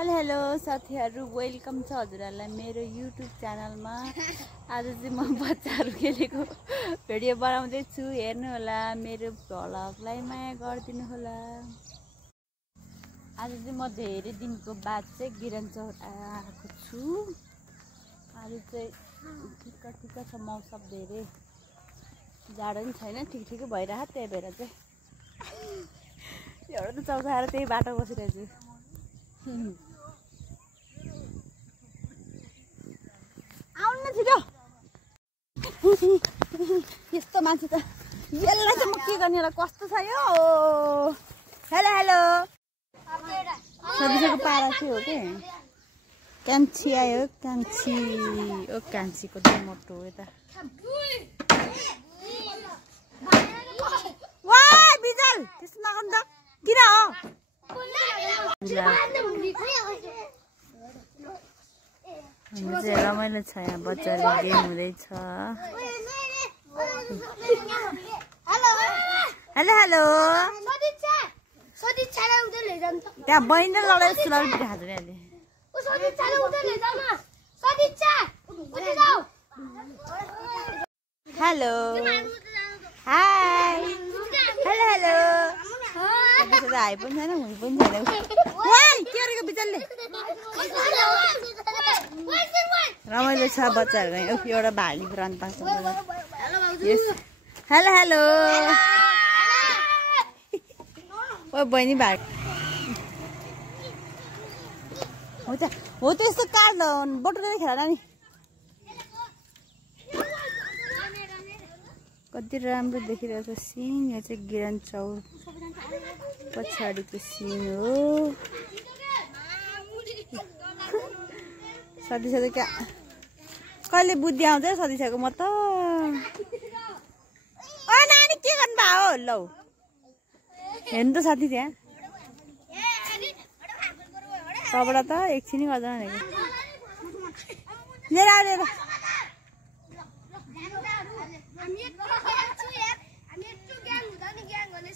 Hello साथीहरु, welcome छ हजुरहरुलाई मेरो युट्युब च्यानलमा। आज चाहिँ म बच्चाहरु खेलेको भिडियो बनाउँदै छु, हेर्नु होला। मेरो भ्लगलाई माया गरिदिनु होला। आज चाहिँ म धेरै दिनको बाद चाहिँ गिरन्चौर आएको छु। आज चाहिँ ठिक्क छ मौसम, धेरै जाडो पनि छैन, ठिक भइरह। त्यही भएर चाहिँ एउटा त चौकाएर त्यही बाटो बसिरहेछु। आउनु न छिटो। यस्तो मान्छे त यसलाई चाहिँ म के गर्ने होला, कस्तो छ यो। हेलो हेलो सब्जीको पारा चाहिँ हो के कान्छी आयो, कान्छी ओ कान्छीको चाहिँ मोटो हो यता। वाह बिजल त्यस्तो नगर्नु त, किन हो रमाइलो छ यहाँ, बच्चाले गेम हुँदैछ। हेलो हेलो त्यहाँ बहिनी लडाइ सुनाउ खाँदैन अहिले। Hello hi hello hello hi पनि छैन, हुँ पनि छैन। के गरेको बिचल्ले रमाइलो छ बच्चाहरूको। एउटा भाली प्राण पाउँछ। हेलो हेलो ओ बहिनी भाइ हो त यस्तो काट बटुलेर खेला नानी। कति राम्रो देखिरहेको सिन। यहाँ चाहिँ गिरन्चौर पछाडिको सिन हो। सदिछा क्या कहिले बुद्धि आउँछ सदिछाको। म त नानी के गर्नु भयो हो। लौ हेर्नु त साथी त्यहाँ कपडा त एकछिन गर्दैन भनेको। लिएर आऊ लिएर।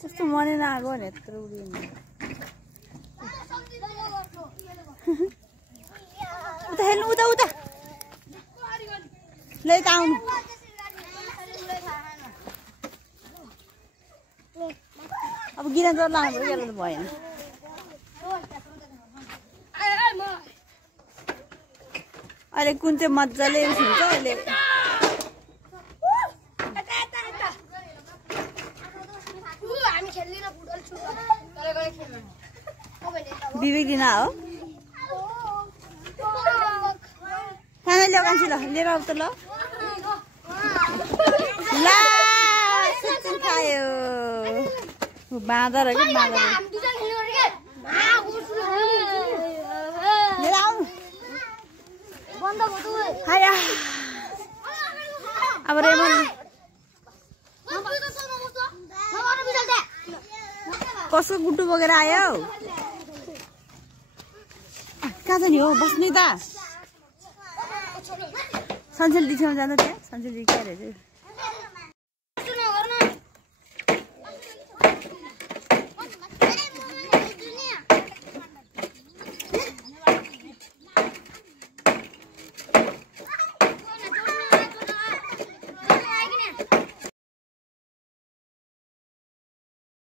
कस्तो मनै नआएको भने यत्रो उडियो। उता हेर्नु उता उता ले त आउनु। अब गिरन्चौर लानु पर्यो, गेलो त भएन। अहिले कुन चाहिँ मजाले हुन्छ अहिले। विवेक दिन हो खाना ल्याउ कान्छी। ल लिएर आऊ त। ल ला सुन खायो बाँदर हो कि बाँदर। लिएर आऊ। हाया अब रेमन कसको गुड्डु बोकेर आयो। कहाँ छ नि हो बस्ने त। सन्चेल दिछाउन जाँदा त्यहाँ सन्चेल दि के अरे